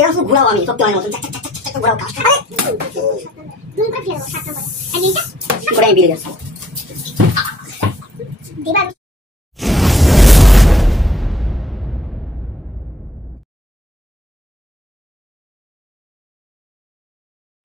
এরকম শুধু ঘোরাও আমি সত্যি হয় মতন ঘোরাও ঘোরা আমি বেরিয়ে যাচ্ছি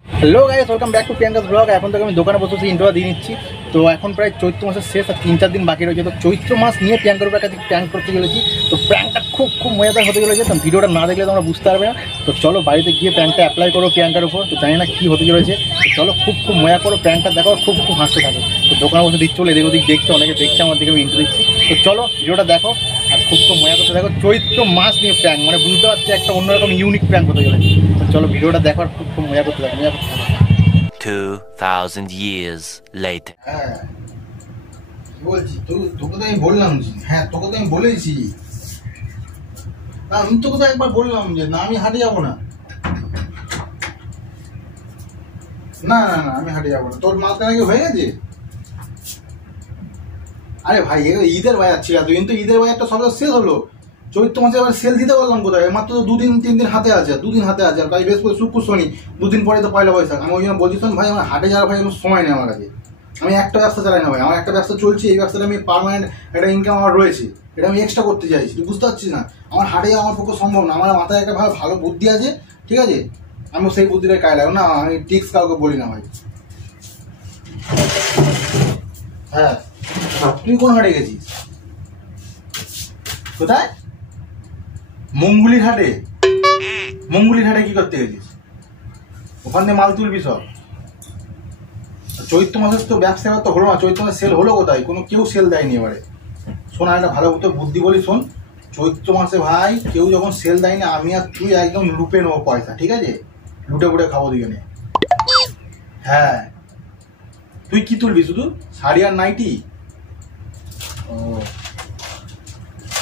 hello guys, welcome back to Priyanka's blog. এখন থেকে আমি দোকানে বসে ইন্ট্রো দিয়ে নিচ্ছি। তো এখন প্রায় চৈত্র মাসের শেষ আর 3-4 দিন বাকি রয়েছে। তো চৈত্র মাস নিয়ে প্রিয়াঙ্কার উপর কাছে প্র্যাঙ্ক করতে চলেছি। তো প্র্যাঙ্কটা খুব মজাদার হতে চলেছে। তো ভিডিওটা না দেখলে তোমরা বুঝতে পারবে না। তো চলো বাড়িতে গিয়ে প্র্যাঙ্কটা অ্যাপ্লাই করো প্রিয়াঙ্কার উপর। তো জানি না কী হতে চলেছে। তো চলো খুব মজা করো, প্র্যাঙ্কটা দেখো, খুব হাসতে থাকো। তো দোকানে বসে দিচ্ছ, এদিক ওদিক দেখছো, অনেকে দেখছে, আমার দিকে আমি ইন্ট্রো দিচ্ছি। তো চলো ভিডিওটা দেখো আর খুব মজা করতে দেখো। চৈত্র মাস নিয়ে প্র্যাঙ্ক মানে বুঝতে পারছি একটা অন্যরকম ইউনিক প্র্যাঙ্ক হতে চলেছে। তো চলো ভিডিওটা দেখো আর খুব মজা করতে থাকো। 2000 years later. হ্যাঁ বলছি তোকে তো আমি বললাম, হ্যাঁ তোকে তো আমি বলেছি, আমি তোকে তো একবার বললাম যে না আমি হাটে যাবো না, না না না আমি হাটে যাবো না। তোর মাথা নাকি হয়ে গেছে? আরে ভাই ঈদের বাজার ছিল, তুই কিন্তু ঈদের বাজারটা সব শেষ হলো। চৈত্র মাসে এবার সেল দিতে বললাম কোথায়? মাত্র তো 2-3 দিন হাতে আছে, 2 দিন হাতে আছে। আর তাই বেশ করে শুক্র শনি 2 দিন পরে তো পয়লা বৈশাখ। আমি ওই জন্য বলছি শোন ভাই, আমার হাটে যাওয়ার ভাই কোনো সময় নেই আমার কাছে। আমি একটা ব্যবসা চালাই না ভাই, আমার একটা ব্যবসা চলছে, এই ব্যবসাটা আমি পার্মানেন্ট একটা ইনকাম আমার রয়েছে, এটা আমি এক্সট্রা করতে চাইছি। তুই বুঝতে পারছিস না? আমার হাটে যাওয়া আমার পক্ষে সম্ভব না। আমার মাথায় একটা ভালো বুদ্ধি আছে, ঠিক আছে? আমি সেই বুদ্ধিটা কাজে লাগাবো না, আমি টিক্স কাউকে বলি না ভাই। হ্যাঁ তুই কোন হাটে গেছিস? কোথায়? মঙ্গুলির হাটে? মঙ্গুলির হাটে কি করতে গেছিস? ওখান থেকে মাল তুলবি সব? চৈত্র মাসের তো ব্যবসা তো হলো না। চৈত্র মাসে সেল হলো কোথায়? কেউ সেল দেয়নি এবারে। শোন একটা ভালো মতো বুদ্ধি বলি শোন। চৈত্র মাসে ভাই কেউ যখন সেল দেয়নি, আমি আর তুই একদম লুপে নেবো পয়সা, ঠিক আছে? লুটে খাবো দুজনে। হ্যাঁ তুই কি তুলবি? শুধু শাড়ি আর নাইটি? ও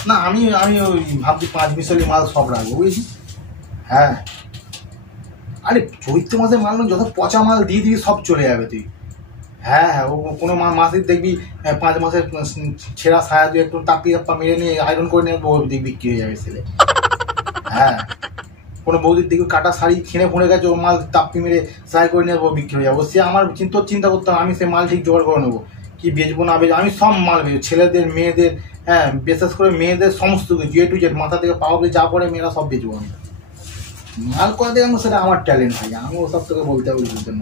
না, আমি ওই ভাবছি 5 মিশালি মাল সব রাখবো, বুঝেছিস? হ্যাঁ আরে চৈত্র মাসে মাল যত পচা মাল দিয়ে দিবি সব চলে যাবে তুই। হ্যাঁ ও কোনো মাসে দেখবি 5 মাসের ছেঁড়া সায়া দিয়ে একটু টাপ্পা মেরে নিয়ে আয়রন করে নিয়ে দেখবি বিক্রি হয়ে যাবে সেলে। হ্যাঁ কোনো বৌদির দেখবি কাটা শাড়ি ছিঁড়ে ফুঁড়ে গেছে, ও মাল টাপ্পি মেরে সায়া করে নিয়ে বিক্রি হয়ে যাবো। সে আমার চিন্তা করতাম, আমি সে মাল ঠিক জোগাড় করে নেবো। কি বেচবো না বেচবো আমি সব মাল বেচবো, ছেলেদের মেয়েদের, হ্যাঁ বিশেষ করে মেয়েদের সমস্ত কিছু A to Z, মাথা থেকে পা অবধি যা পড়ে মেয়েরা সব বেচবো আমি। মাল করে দেবো, সেটা আমার ট্যালেন্ট ভাই, আমি ওসব তোকে বলতে হবে কিছুর জন্য।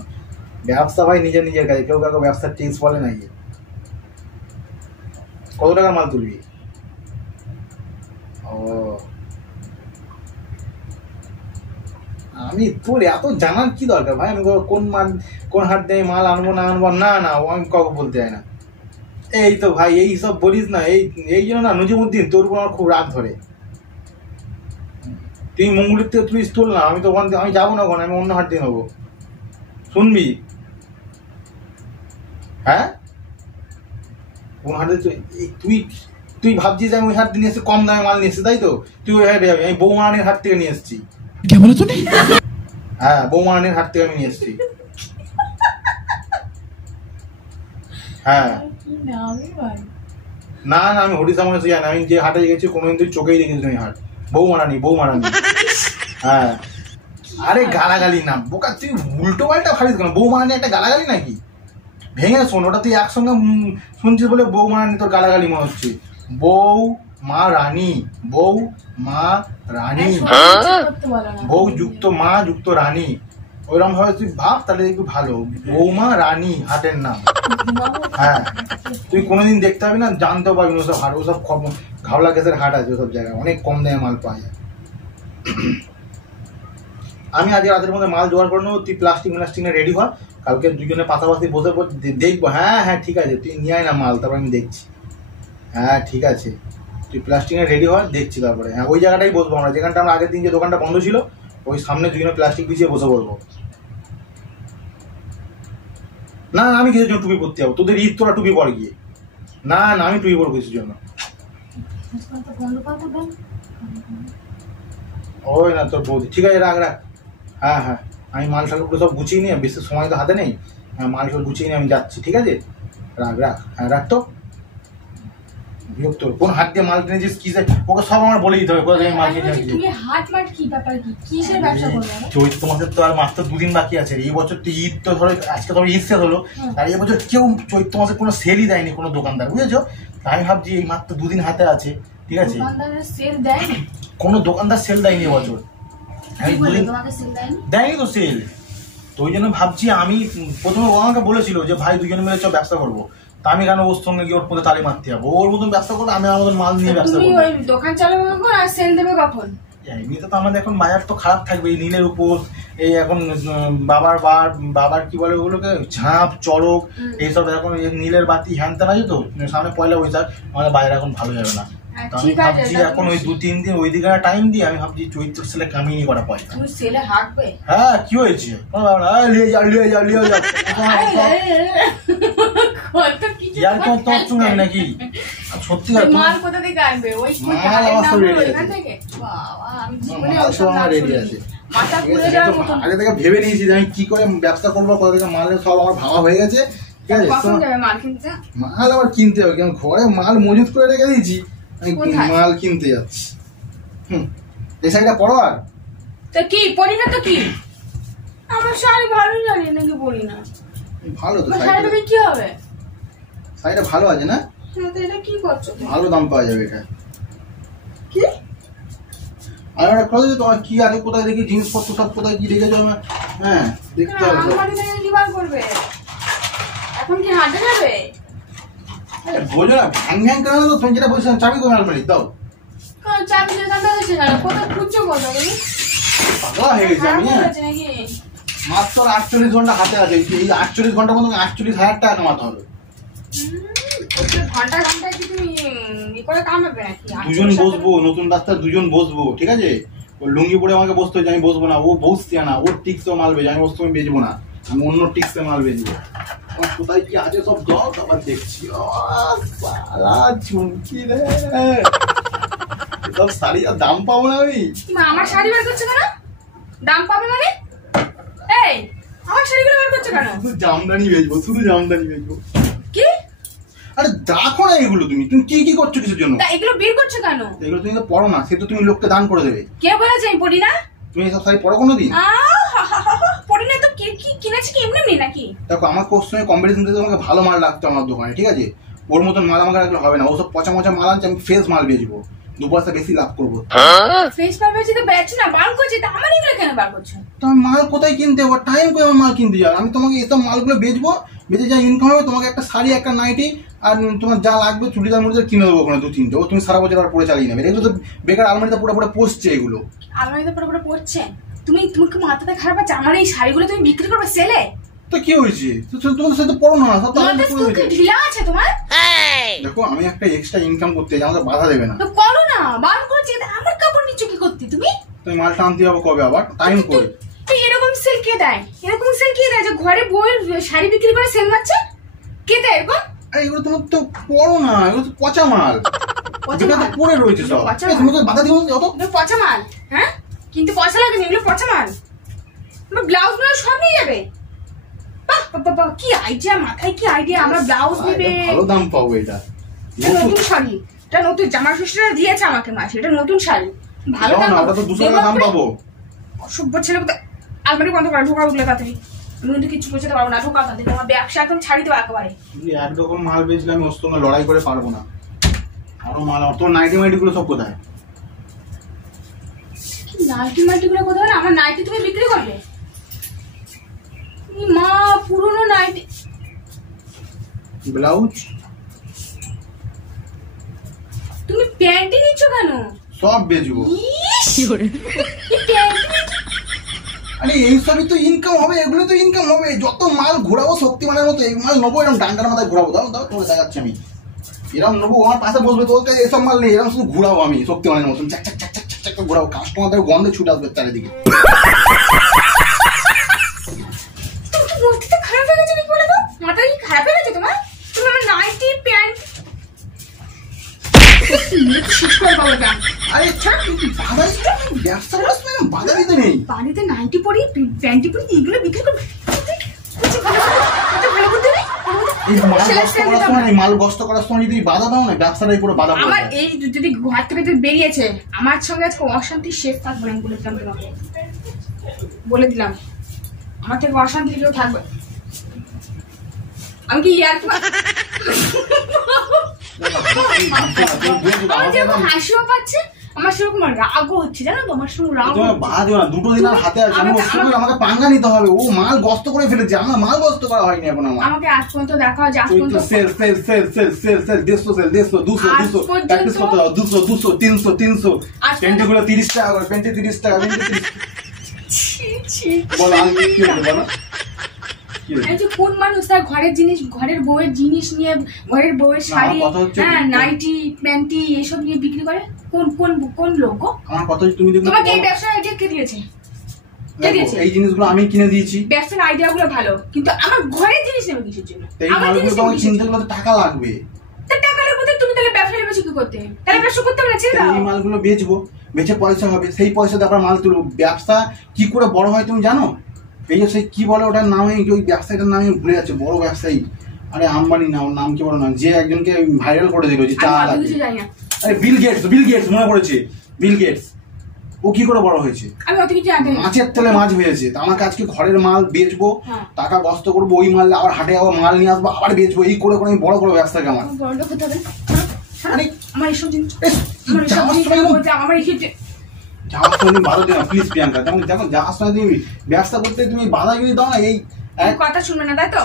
ব্যবসা ভাই নিজের কাছে, কেউ কাউকে ব্যবসার টিপস বলে না। গিয়ে কত টাকার মাল তুলবি? ও আমি তোর এত জানার কি দরকার ভাই? আমি কোন হাট দিয়ে মাল আনবো না আনবো, না আমি কাউকে বলতে চাই না। এই তো ভাই এই সব বলিস না, এই জন্য না নজিমুদ্দিন তোর উপর আমার খুব রাগ ধরে। তুই মঙ্গলের থেকে তুই তোল না, আমি তো ওখান থেকে আমি যাবো না, ওখানে আমি অন্য হাট দিয়ে নেবো, শুনবি? হ্যাঁ কোন হাটে? তুই ভাবছিস আমি ওই হাট দিয়ে নিয়ে এসে কম দামে মাল নিয়ে এসছি, তাই তো? তুই ওই হাটে যাবি, আমি বৌমারানির হাট থেকে নিয়ে এসছি। হ্যাঁ বৌমারানির হাট থেকে আমি নিয়ে এসছি। হ্যাঁ না আমি হরিষা মনে যাই না, আমি যে হাটে গেছি কোনোদিন তুই চোখেই দেখেছিস ওই হাট। বৌমারানি হ্যাঁ। আরে গালাগালি না বোকা, তুই উল্টো পাল্টা ভাবিস কেন? বৌমারানি একটা গালাগালি নাকি? ভেঙে শোন, ওটা তুই একসঙ্গে শুনছিস বলে বৌমারানি তোর গালাগালি মনে হচ্ছে। বউ মা রানী, বউ মা রানী, বউ যুক্ত মা যুক্ত রানী, ওইরকম ভাবে তুই ভাব, তাহলে একটু ভালো। বৌমা রানী হাটের নাম। হ্যাঁ তুই কোনোদিন দেখতে পাবি না, জানতেও পারবি না ওসব হাট। ওসব ঘাওলা গ্যাসের হাট আছে ওসব জায়গায়, অনেক কম দামে মাল পাওয়া যায়। আমি আজকে রাতের মধ্যে মাল জোগাড় করে নেবো, তুই প্লাস্টিক নিয়ে রেডি হ, কালকে দুজনে পাশাপাশি বসে দেখবো। হ্যাঁ ঠিক আছে, তুই নিয়ে আয় না মাল, তারপর আমি দেখছি। হ্যাঁ ঠিক আছে তুই প্লাস্টিক নিয়ে রেডি হ, দেখছি তারপরে। হ্যাঁ ওই জায়গাটাই বসবো আমরা, যেখানটা আমরা আগের দিন যে দোকানটা বন্ধ ছিল, ওই সামনে দুজনে প্লাস্টিক বিছিয়ে বসে পড়বো। না আমি কিছুর জন্য টুপি পরতে যাবো, তোদের ঈদ তোরা টুপি পর গিয়ে। না আমি টুপি পরবো কিছুর জন্য। ওই না তোর বৌদি, ঠিক আছে রাখ। হ্যাঁ আমি মাল ঠাকুরগুলো সব গুছিয়ে নিয়ে, বেশি সময় তো হাতে নেই, মাল সব গুছিয়ে নিয়ে আমি যাচ্ছি, ঠিক আছে? রাখ। হ্যাঁ রাখ তো। বিরক্ত কোন হাত দিয়ে মাল কিনেছিস কি ওকে সব আমার বলে দিতে হবে কোথা থেকে মাল কিনেছিস। তুমি হাট মাট কি ব্যাপার কি কিসের ব্যবসা করবে? চৈত্র মাসের তো আর মাত্র 2 দিন বাকি আছে। এই বছর তো ঈদ তো ধরো আজকে ধরো ঈদ শেষ হলো, আর এই বছর কেউ চৈত্র মাসে কোনো সেলই দেয়নি কোনো দোকানদার, বুঝেছো? আমি ভাবছি এই মাত্র 2 দিন হাতে আছে, ঠিক আছে? দোকানদাররা সেল দেয়? কোনো দোকানদার সেল দেয়নি এবছর, আমি দুদিন তোমাকে সেল দেয়নি? দেয়নি তো সেল। তো ওই জন্য ভাবছি, আমি প্রথমে ও আমাকে বলেছিল যে ভাই দুজনে মিলে চল ব্যবসা করবো, তা আমি কেন ওর সঙ্গে গিয়ে ওর মধ্যে তালি মারতে যাবো? ওর মতন ব্যবসা করবো, আমি আমার মতন মাল নিয়ে ব্যবসা তুমি করবো। ওই দোকান চালাবে কখন আর সেল দেবে কখন? এমনিতে তো আমাদের এখন বাজার তো খারাপ থাকবে, এই নীলের উপর এই এখন বাবার কি বলে ওগুলোকে ঝাঁপ চড়ক এইসব, এখন নীলের বাতি হ্যান ত্যান আছে তো, সামনে পয়লা বৈশাখ, আমাদের বাজার এখন ভালো যাবে না। তো আমি ভাবছি এখন ওই 2-3 দিন ওই দিকে টাইম দিয়ে আমি ভাবছি চৈত্র সেলে কামিয়ে করা পয়সা। তুমি সেলে হাঁটবে? হ্যাঁ, কি হয়েছে? লিয়ে যাও কত কিছু ইয়ার কোন তোমার সঙ্গে আমি নাকি সত্যি মাল কোথা থেকে আনবে? ওই মাল আমার সব রেডি আছে। এখান থেকে? বাবা, আমি জীবনে মাল ওসব সব আমার নাম রেডি শুনিনি। আছে। মাথা ঘুরে যাওয়ার মতন। আগে থেকে ভেবে নিয়েছি যে আমি কি করে ব্যবসা করবো, কোথা থেকে মালের সব আমার ভাবা হয়ে গেছে, ঠিক আছে? কখন যাবে মাল কিনতে? মাল আবার কিনতে হবে, কারণ ঘরে মাল মজুত করে রেখে দিয়েছি, আমি কোথায়? মাল কিনতে যাচ্ছি। এই শাড়িটা পরো আর তো কি পরি না তো কি? আমার শাড়ি ভালো লাগে নাকি পরি না? ভালো তো আমার শাড়িটা, শাড়িটা কি হবে? শাড়িটা ভালো আছে না? তো এটা কি করছো তুমি? ভালো দাম পাওয়া যাবে এটা। কি? আর একটা কথা, তোমার কি আগে কোথায় দেখি জিনিসপত্র সব কোথায় কি রেখেছো আমার? হ্যাঁ, দেখতে হবে তো। আমারই থেকে কি বার করবে? এখন কি হাঁটে যাবে? বোঝো না, ভ্যাং কেন তো? তুমি যেটা বলছিলাম চাবি করে আলমারি দাও। কারণ চাবি দোকানটা হচ্ছে না, কোথায় খুঁজছো কোথায় তুমি? পাগলা হয়ে গেছি আমি। খারাপ হয়ে গেছে নাকি? মাত্র 48 ঘন্টা হাতে আছে, এই 48 ঘন্টার মধ্যে 48,000 টাকা কামাতে হবে। ঘন্টা ঘন্টায় কি তুমি ই করে কামাবে নাকি? দুজন বসবো, নতুন রাস্তায় দুজন বসবো, ঠিক আছে? ও লুঙ্গি পরে আমাকে বসতে হচ্ছে, আমি বসবো না। ও বসছে না, ওর টিক্সও মাল বেজে, আমি ওর সঙ্গে বেচবো না, আমি অন্য টিক্সে মাল বেচবো। আমার কোথায় কি আছে সব জল আবার দেখছি। চুমকি রে, সব শাড়ি আর দাম পাবো না আমি। তুমি আমার শাড়ি বার করছো কেন? দাম পাবে মানে? এই আমার শাড়িগুলো বার করছো কেন? শুধু জামদানি বেচবো, শুধু জামদানি বেচবো। কি? আরে দেখো না এগুলো, তুমি কি করছো কিসের জন্য? তা এগুলো বের করছো কেন? এগুলো তুমি তো পড়ো না, সে তো তুমি লোককে দান করে দেবে। কে বলেছে আমি পড়ি না? তুমি এসব শাড়ি পড়ো কোনোদিন? পড়ি না তো কি কিনেছি কি এমনি নাকি? দেখো, আমার কোশ্চেনে কম্পিটিশন দিতে তোমাকে ভালো মাল রাখতো আমার দোকানে, ঠিক আছে? ওর মতন মাল আমাকে রাখলে হবে না, ওসব পচা মচা মাল আনছে, আমি ফ্রেশ মাল বেচবো, 2 পয়সা বেশি লাভ করবো। ফেস পার বেচে তো বেচো না, বার করছে, তা আমার এগুলো কেন বার করছো? তো আমি মাল কোথায় কিনতে হবে? টাইম করে আমার মাল কিনতে যাও। আমি তোমাকে এসব মালগুলো বেচবো, বেচে যা ইনকাম হবে তোমাকে একটা শাড়ি, একটা নাইটি, আর তোমার যা লাগবে চুড়িদার মুড়িদার কিনে দেবো ওখানে 2-3টে। ও তুমি সারা বছর আর পরে চালিয়ে নেবে। এগুলো তো বেকার আলমারিতে পুরো পচছে এগুলো। আলমারিতে পুরো পড়ছে? তুমি কি মাথাটা খারাপ আছে? আমার এই শাড়িগুলো তুমি বিক্রি করবে সেলে? তো কি হয়েছে? তোমাদের সাথে পড়ো না, সব তোমার তো স্কুল ঢিলা আছে তোমার। দেখো, আমি একটা এক্সট্রা ইনকাম করতে চাই, আমাকে বাধা দেবে না। তো করো না, বার করছে, আমার কাপড় নিচ্ছ কি করতে তুমি? তুমি মালটা আনতে যাবো কবে আবার? টাইম করে। তো এরকম সেল কে দেয়? এরকম সেল কে দেয় যে ঘরে বউয়ের শাড়ি বিক্রি করে সেল মারছে? কে দেয় এরকম? আরে এগুলো তোমার তো পড়ো না, এগুলো তো পচা মাল, যেটা তো পড়ে রয়েছে সব। পচা তুমি তো বাধা দিও অত। এগুলো পচা মাল, হ্যাঁ? কিন্তু পয়সা লাগে না, এগুলো পচা মাল। ব্লাউজ গুলো সব নিয়ে যাবে। বাহ, কি আইডিয়া মাথায়, কি আইডিয়া! আমরা ব্লাউজ নেবে, ভালো দাম পাবো। এটা নতুন শাড়ি, এটা নতুন জামা ষষ্ঠীরা দিয়েছে আমাকে মাসে, এটা নতুন শাড়ি, ভালো দাম। ওটা তো 200 টাকা দাম পাবো। অসভ্য ছেলে কোথায়! আলমারি বন্ধ করা, ঢোকা উঠলে তাড়াতাড়ি। আমি কিন্তু কিছু বোঝাতে পারবো না, ঢোকা তাড়াতাড়ি। আমার ব্যবসা একদম ছাড়ি দেবো একেবারে। একরকম মাল বেচলে আমি ওর সঙ্গে লড়াই করে পারবো না। আরো মাল, অত নাইটি মাইটি গুলো সব কোথায়? নাইটি মাইটি গুলো কোথায়? না আমার নাইটি তুমি বিক্রি করবে? মা, পুরনো নাইটি। ব্লাউজ, তুমি প্যান্টি নিচ্ছ কেন? সব বেচবো। আরে এইসবই তো ইনকাম হবে, এগুলো তো ইনকাম হবে। যত মাল ঘোরাবো শক্তিমানের মতো, এই মাল নেবো, এরকম ডান্ডার মাথায় ঘোরাবো। দাও তোমাকে দেখাচ্ছি আমি, এরকম নেবো, আমার পাশে বসবে, তোর কাছে এসব মাল নেই, এরকম শুধু ঘুরাবো আমি শক্তিমানের মতন, চাক চাক চাক চাক চাক ঘোরাবো। কাস্টমারদের গন্ধে ছুটে আসবে চারিদিকে। খারাপ হয়ে গেছে নাকি বলে তো? মাথা কি খারাপ হয়ে গেছে তোমার? তুমি আমার নাইটি প্যান্ট শেষ করে পাবো না। আরে ব্যবসা বাধা দিতে নেই। বাড়িতে নাইটি পরি, প্যান্টি পরি, এগুলো বিক্রি করবে? ভালো করতে নেই, এই মাল সেলে গস্ত সেল করার দিতাম সময় না। এই মাল গস্ত করার সময় যদি বাধা দাও না ব্যবসাটাই পুরো বাধা পড়ে আমার যায়। এই যদি ঘর থেকে যদি বেরিয়েছে আমার সঙ্গে আজকে অশান্তি শেষ থাকবে না, আমি বলে দিলাম তোমাকে, বলে দিলাম আমার থেকে অশান্তি কেউ থাকবে। আমি কি ইয়ার আমার যেরকম হাসিও পাচ্ছে আমার সেরকম রাগও হচ্ছে, জানো তো, আমার সঙ্গে রাগ তোমার বাজো না, দুটো দিন আর হাতে আছে, আমি ওর সঙ্গে আমাকে পাঙ্গা নিতে হবে। ও মাল গস্ত করে ফেলেছে, আমার মাল গস্ত করা হয়নি এখন আমার। আমাকে আজ পর্যন্ত দেখা হয় যে আজ ওই তো পর্যন্ত sale sale sale sale sale sale 150 sale 150 200 আজ 200 পর্যন্ত- প্র্যাকটিস করতে দাও 200 200 300 300 আজ পেন্টি গুলো 30 টাকা করে, পেন্টি 30 টাকা, পেন্টি 30। ছি, ছি, বলো আমি কি করব বলো কি হয়েছে? এই যে কোন মানুষ তার ঘরের জিনিস, ঘরের বউয়ের জিনিস নিয়ে, ঘরের বউয়ের শাড়ি, কথা হচ্ছে হ্যাঁ নাইটি প্যান্টি এসব নিয়ে বিক্রি করে? কোন কোন কোন লোক গো? আমার কথা হচ্ছে তুমি দেখো তোমাকে এই ব্যবসার আইডিয়া কে দিয়েছে? কে দিয়েছে? এই জিনিসগুলো আমি কিনে দিয়েছি, ব্যবসার আইডিয়া গুলো ভালো, কিন্তু আমার ঘরের জিনিস নেবে কিসের জন্য? তো এই আমার মালগুলো জিনিস তোমাকে নেবে কিনতে কিসের জন্য? গেলে তো টাকা লাগবে। তা টাকা লাগবে তো তুমি তাহলে ব্যবসা নেবে কি করতে? তাহলে ব্যবসা করতে হবে না, ছেড়ে তো দাও। এই মালগুলো বেচবো, বেচে পয়সা হবে, সেই পয়সা দিয়ে আবার মাল তুলবো। ব্যবসা কি করে বড় হয় তুমি জানো? এই যে সেই কি বলে ওটার নামে, ওই ব্যবসায়ীটার নামে ভুলে যাচ্ছে, বড় ব্যবসায়ী, আরে আম্বানি না, ওর নাম কি বড় নাম, যে একজনকে ভাইরাল করে দিল যে চা আমি অত লাগে, কিছু জানি না, আরে বিল গেটস মনে পড়েছে, বিল গেটস। ও কি করে বড় হয়েছে? আমি অত কিছু জানি না। মাছের তেলে মাছ হয়েছে। তা আমাকে আজকে ঘরের মাল বেচবো, হ্যাঁ। টাকা গস্ত করবো, ওই মাল আবার হাটে আবার মাল নিয়ে আসবো, আবার বেচবো, এই করে করে আমি বড় বড় ব্যবসা আমার। আমার বড় লোক হতে হবে। আরে আমার এসব জিনিস, এই, আমার এসব যাওয়ার জিনিস সময় এরকম- বলতে আমার এই যে- যাওয়ার সময় তুমি বাধা দিও না প্লিজ প্রিয়াঙ্কা। যেমন দেখো যাওয়ার সময় তুমি ব্যবসা করতে তুমি বাধা যদি দাও না, এই এই কথা শুনবে না, তাই তো?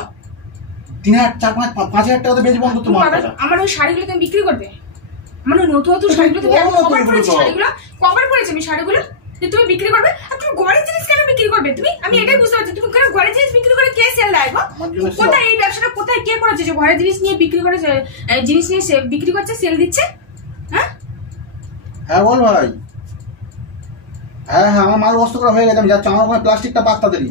3,000 4 5,000 টাকা তো বেচবো অন্তত তুমি মাল। কথা- আমার ওই শাড়িগুলো তুমি বিক্রি করবে? আমার ওই নতুন নতুন শাড়িগুলো তুমি করো না তো কভার এগুলো করেছি, তো। শাড়িগুলো কভার করেছি আমি শাড়িগুলো, যে তুমি বিক্রি করবে। আর তুমি ঘরের জিনিস কেন বিক্রি করবে তুমি? আমি এটাই বুঝতে পারছি, তুমি কেন ঘরের জিনিস বিক্রি করে কে সেল দেয় গো? আমার জন্য sell- কোথায় এই ব্যবসাটা কোথায় কে করেছে যে ঘরের জিনিস নিয়ে বিক্রি করে, জিনিস নিয়ে বিক্রি করছে, সেল দিচ্ছে? হ্যাঁ হ্যাঁ বল ভাই। হ্যাঁ হ্যাঁ আমার মাল বস্ত করা হয়ে গেছে, আমি যাচ্ছি। আমার ওখানে প্লাস্টিকটা পাক তাড়াতাড়ি।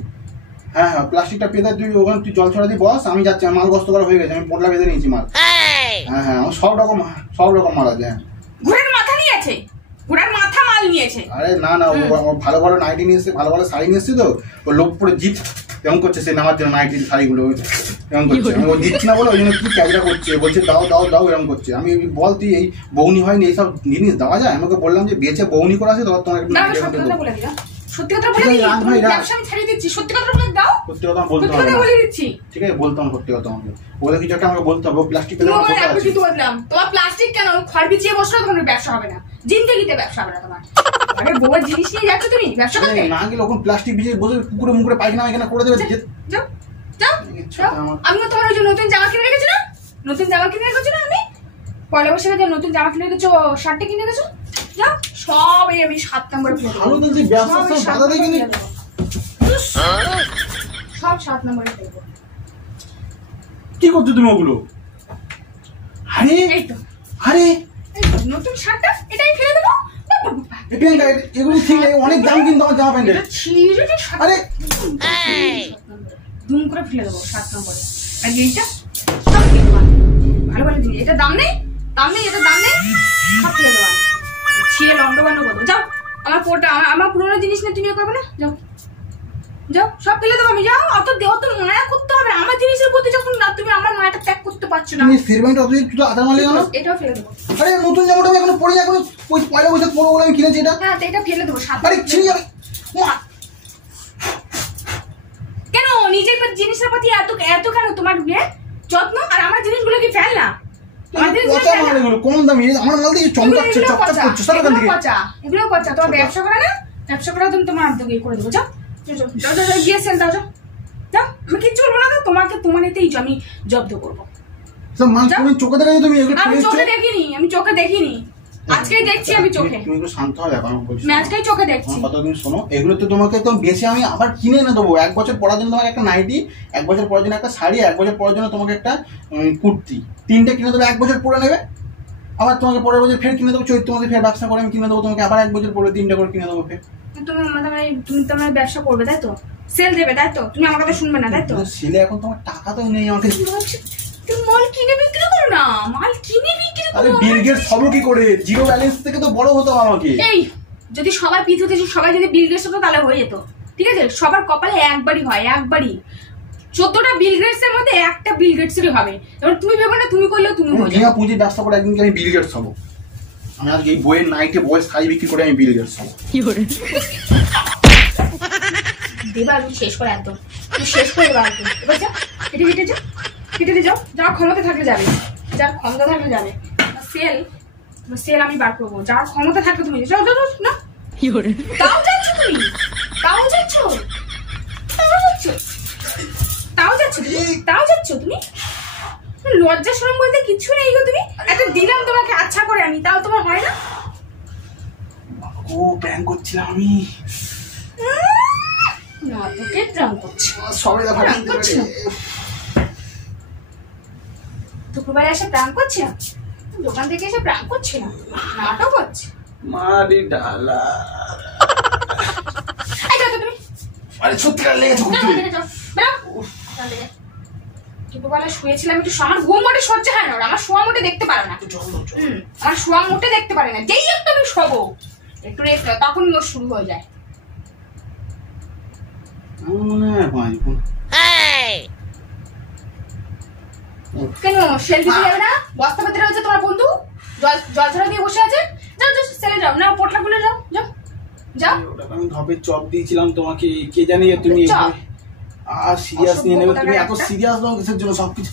হ্যাঁ হ্যাঁ প্লাস্টিকটা পেতে তুই ওখানে তুই জল ছড়া দিয়ে বস, আমি যাচ্ছি। আমার মাল বস্ত করা হয়ে গেছে, আমি পোটলা বেঁধে নিয়েছি মাল। হ্যাঁ হ্যাঁ আমার সব রকম মাল আছে। হ্যাঁ ঘোড়ার মাথা নিয়েছে, ঘোড়ার মাথা মাল নিয়েছে। আরে না না, ও ভালো ভালো নাইটি নিয়ে এসছে, ভালো ভালো শাড়ি নিয়ে এসছি তো, ও লোক পুরো জিপ এমন করছে সে নামার জন্য, নাইটির শাড়িগুলো এরকম করছে। আমি ও দিচ্ছি না বলে ওই জন্য কি ক্যাবরা করছে, বলছে দাও দাও দাও এরকম করছে। আমি বল তুই এই বৌনি হয়নি, এইসব জিনিস দেওয়া যায়? আমাকে বললাম যে বেচে বৌনি করে আসে, তখন তোমার একটু না নাইটি সত্যি দেবো। কথা বলে দিলাম, সত্যি কথা বলে ঠিক আছে, দিই, রাখ তোমার ভাই, রাখ। ব্যবসা আমি ছাড়িয়ে দিচ্ছি, সত্যি কথা বলে দাও, সত্যি কথা বলতে সত্যি হবে কথা না। বলে দিচ্ছি। ঠিক আছে বলতাম সত্যি কথা আমাকে, ওদের কিছু একটা আমাকে বলতে হবে। ও প্লাস্টিক পেলে তোমার আমার মানে কোথায় আমি আছে? কিন্তু বললাম তোমার প্লাস্টিক কেন খড় বিছিয়ে বসলে তোমার ব্যবসা হবে না, জিন্দেগিতে ব্যবসা হবে না তোমার। আরে বউয়ের জিনিস নিয়ে যাচ্ছ তুমি ব্যবসা করতে? না গেলে ওখানে প্লাস্টিক বিছিয়ে বসে পুকুরে মুকুরে পায়খানা এখানে করে দেবে। যে- যাও যাও ইচ্ছা যাও। আমার। আমিও তোমার ওই যে নতুন জামা কিনে রেখেছো না, নতুন জামা কিনে রেখেছো না, আমি পয়লা বৈশাখে যে নতুন জামা কিনে রেখেছো, শার্টটা কিনে রেখেছো, যাও সব এই আমি 7 নম্বরে ফেলে দেবো। ভালো বলছি ব্যবসা সব এই সব 7 বাধা দেখিনি। নম্বরে ফেলে দেবো। সব 7 নম্বরে ফেলবো। কি করছো তুমি ওগুলো? আরে এই তো আরে এই তো, নতুন শার্টটা এটাই ফেলে দেবো। বাবা, এ প্রিয়াঙ্কা, এগুলো ঠিক নেই, অনেক দাম কিন্তু আমার জামা প্যান্টের। এটা ছিঁড়ে যে শার্ট- আরে দুম করে ফেলে দেবো 7 নম্বরে। আর এইটা সব ফেলে দেবো আমি। ভালো ভালো জিনিস, এটা দাম নেই, দাম নেই, এটা দাম নেই, সব ফেলে দেবো আমি। ছিঁড়ে লন্ডভন্ড করবো। যাও আমার আমার পুরোনো জিনিস নিয়ে তুমি ইয়ে করবে না, যাও যাও সব ফেলে দেবো আমি। যাও, অত মায়া করতে হবে না আমার জিনিসের প্রতি, যখন না তুমি আমার মায়াটা ত্যাগ করতে পারছো না। তুমি সেরমেন্ট অত কিছু আধার মারলে কেন? এটাও ফেলে দেবো। আরে নতুন জামাটা আমি এখনো পরে এখনো পয়লা বৈশাখ পরবো বলে আমি কিনেছি এটা। হ্যাঁ তো এটা ফেলে দেবো 7 আরে ছিঁড়ে যাবে। মা, কেন নিজের জিনিসের প্রতি এত এত কেন তোমার যত্ন? আর আমার জিনিসগুলো কি ফেল না? তোমার জিনিসগুলো পচা ফেল না? মাল এগুলো, কম দামি। আমার মাল দিয়ে চমকাচ্ছে, এগুলো চকচক পচা, করছে, সব এখান এগুলো থেকে। পচা, এগুলো পচা। তোমার ব্যবসা করে না, ব্যবসা করে তুমি তোমার আর্ধেক ইয়ে করে দেবো। যাও যাও, যাও, যাও, যাও, যাও, গিয়ে সেল দাও, যাও যাও। আমি কিচ্ছু বলবো না তো, তোমাকে তোমার এতেই আমি জব্দ করবো। সব মাল যাও। তুমি চোখে দেখে তুমি এগুলো আমি কিনেছো? চোখে দেখিনি, আমি চোখে দেখিনি, আজকেই দেখছি আমি চোখে, তুমি একটু শান্ত হও, এখন বলছি। আমি আজকেই চোখে দেখছি। আমার কথা তুমি শোনো, এগুলো তো তোমাকে তো বেশি আমি আবার কিনে এনে দেবো। 1 বছর পরার জন্য তোমাকে একটা নাইটি, 1 বছর পরার জন্য একটা শাড়ি, 1 বছর পরার জন্য তোমাকে একটা কুর্তি, 3টে কিনে দেবো। 1 বছর পরে নেবে, আবার তোমাকে পরের বছর ফের কিনে দেবো। চৈত্র মাসে ফের ব্যবসা করে আমি কিনে দেবো তোমাকে, আবার 1 বছর পরে 3টে করে কিনে দেবো ফের। তুমি তোমার ব্যবসা করবে তাই তো, সেল দেবে তাই তো, তুমি আমার কথা শুনবে না তাই তো? ছেলে এখন তোমার টাকা তো নেই আমাকে। তুমি মাল কিনে বিক্রি করো না, মাল কিনে বিক্রি আরে করো। বিল গেটস হবো কি করে? জিরো ব্যালেন্স থেকে তো বড় হতো আমাকে। এই যদি সবাই পৃথিবীতে সবাই যদি বিল গেটস হতো তাহলে হয়ে যেত, ঠিক আছে? সবার কপালে একবারই হয়, একবারই। 14টা বিল গেটস এর মধ্যে একটা বিল গেটস এরই হবে। এবার তুমি ভেবো না তুমি করলেও তুমি হয়ে বিনা পুঁজির ব্যবসা করে একদিনকে আমি বিল গেটস হবো। আমি আজকে এই বইয়ের নাইটে বয়ের শাড়ি বিক্রি করে আমি বিল গেটস হবো। দেবা আমি শেষ করে একদম তুমি শেষ করে দেবা একদম। এবার যা হেঁটে যাও, হেঁটে যাও, যার ক্ষমতা থাকলে যাবে, যার ক্ষমতা থাকলে যাবে। সেল আমি বার করবো, যার ক্ষমতা থাকলে তুমি যাও যাও যাও, না তাও যাচ্ছ তুমি, তাও যাচ্ছ তুমি লজ্জা শরম বলতে কিছু নেই গো। তুমি একটা দিলাম তোমাকে আচ্ছা করে আমি, তাও তোমার হয় না। ও প্র্যাঙ্ক করছিলাম আমি। না তোকে প্র্যাঙ্ক করছি, সবাই দেখা প্র্যাঙ্ক করছি না, দুপুরবেলা এসে প্র্যাঙ্ক করছি না, দোকান থেকে এসে প্র্যাঙ্ক করছি না, নাটক হচ্ছে। মারি ডালা এই যাও তো তুমি, আরে সত্যিকার লেগেছে যাও থেকে যাও, বেরো দোকান থেকে। দুপুরবেলা শুয়েছিলাম একটু, আমার ঘুম মোটে সহ্য হয় না, ওরা আমার শোয়া মোটে দেখতে পারে না। আমার শোয়া মোটে দেখতে পারে না, যেই একটা আমি শোবো একটু রেস্ট হয় তখনই ওর শুরু হয়ে যায়। আমার মনে হয় কেন সেল দিতে যাবে না? বস্তাপাতি রয়েছে তোমার বন্ধু, জল ছড়া দিয়ে বসে আছে, যাও যাও সেলে যাও, না পোটলা খুলে যাও, যাও যাও। আমি ধপের চপ দিয়েছিলাম তোমাকে, কে জানি তুমি আর সিরিয়াস নিয়ে নেবে। তুমি এত সিরিয়াস নাও কিসের জন্য? সবকিছু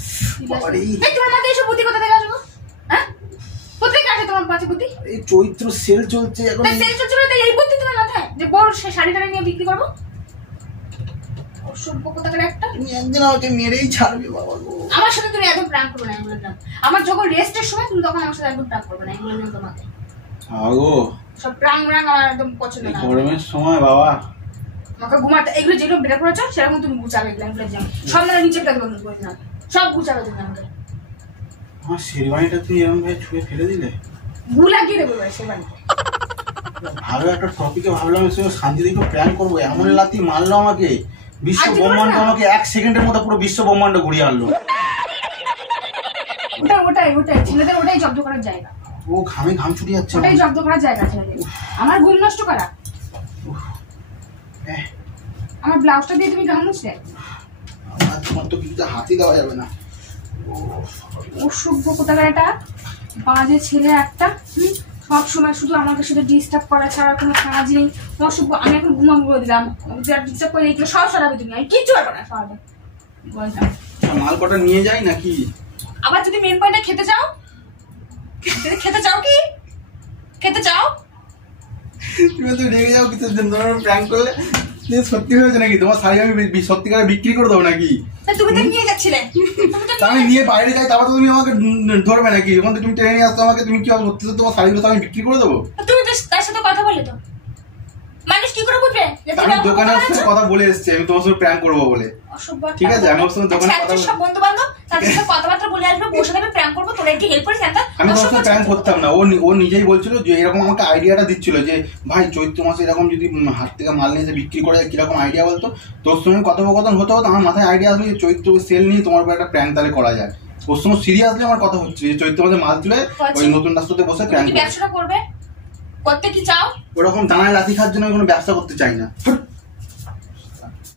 বাবারে, তোমার মাথায় এসব বুদ্ধি কোথা থেকে আসবে? হ্যাঁ কোথায় আসে তোমার মাথায় বুদ্ধি? এই চৈত্র সেল চলছে এখন। সেল চলছে না, এই বুদ্ধি তোমার মাথায় যে বড় শাড়ি টাড়ি নিয়ে বিক্রি করবো? অসভ্য কোথাকার একটা। তুমি একদিন আমাকে মেরেই ছাড়বে বাবা গো। আমার সাথে তুমি একদম প্র্যাঙ্ক করবে না, আমি বললাম। আমার যখন রেস্টের সময় তুমি তখন আমার সাথে একদম প্র্যাঙ্ক করবে না, আমি বললাম তোমাকে। আগো সব প্র্যাঙ্ক আমার একদম পছন্দ না। গরমের সময় বাবা আমাকে ঘুমাতে এগুলো যেগুলো বের করেছো সেরকম তুমি গুছাবে, এগুলো সব মানে নিচে প্ল্যান বন্ধ করে দিলাম, সব গুছাবে তুমি আমাকে। আমার শেরবানিটা তুমি এরকম ভাবে ছুঁয়ে ফেলে দিলে। গু লাগিয়ে দেবো সে বাড়িতে। ভালো একটা টপিকে ভাবলাম এর সঙ্গে শান্তিতে একটু প্ল্যান করবো, এমন লাতি মারলো আমাকে, বিশ্ব ব্রহ্মাণ্ড আমাকে 1 সেকেন্ডের মধ্যে পুরো বিশ্ব ব্রহ্মাণ্ড ঘুরিয়ে আনলো। ওটাই ছেলেদের ওটাই জব্দ করার জায়গা। ও ঘামে ঘাম ছুটে যাচ্ছে, ওটাই জব্দ করার জায়গা ছেলেদের। আমার ঘুম নষ্ট করা, আমার ব্লাউজটা দিয়ে তুমি ঘাম মুছলে, তোমার তো কিছু হাতি দেওয়া যাবে না। অসভ্য কোথাকার একটা বাজে ছেলে একটা। সব সময় শুধু আমাকে শুধু ডিস্টার্ব করা ছাড়া কোনো কাজ নেই, অসভ্য। আমি এখন ঘুমাবো বলে দিলাম, ডিস্টার্ব করে এগুলো সব সরাবে তুমি, আমি কিচ্ছু পারবো না সরাবে বলতাম। মাল কটা নিয়ে যাই নাকি? আবার যদি মেন পয়েন্টে খেতে চাও, খেতে চাও কি খেতে চাও? তুমি তো রেগে যাও কিছু প্র্যাঙ্ক করলে। সত্যি হয়েছে নাকি? তোমার শাড়ি আমি সত্যিকারে বিক্রি করে দেবো নাকি? তুমি তো নিয়ে যাচ্ছিলে, আমি নিয়ে বাইরে যাই, তারপর তো তুমি আমাকে ধরবে নাকি? ওখান থেকে তুমি ট্রেনে নিয়ে আসতো আমাকে, তুমি কি সত্যি তোমার শাড়িগুলো তো আমি বিক্রি করে দেবো? তুমি তার সাথে কথা বলে তো মানুষ কি করে বুঝবে? আমি দোকানের সাথে কথা বলে এসেছি আমি তোমার সঙ্গে প্র্যাঙ্ক করবো বলে, ঠিক আছে? আমি ওর সঙ্গে দোকানে কথা সব বন্ধু বান্ধব তাদের সাথে কথাবার্তা বলে আসবে, বসে দেবে প্র্যাঙ্ক করবো, তোরা একটু হেল্প করিস। আমি তোমার সঙ্গে প্র্যাঙ্ক করতাম না, ও নিজেই বলছিল যে এরকম আমাকে আইডিয়াটা দিচ্ছিল যে ভাই চৈত্র মাসে এরকম যদি হাট থেকে মাল নিয়ে এসে বিক্রি করা যায়, কিরকম আইডিয়া বলতো? তোর সঙ্গে কথোপকথন হতে হতো আমার মাথায় আইডিয়া আসলো যে চৈত্র সেল নিয়ে তোমার উপর একটা প্র্যাঙ্ক তাহলে করা যায়। ওর সঙ্গে সিরিয়াসলি আমার কথা হচ্ছে যে চৈত্র মাসে মাল তুলে ওই নতুন রাস্তাতে বসে প্র্যাঙ্ক ব্যবসাটা করবে, করতে কি চাও? ওরকম দানায় লাথি খাওয়ার জন্য আমি কোনো ব্যবসা করতে চাই না।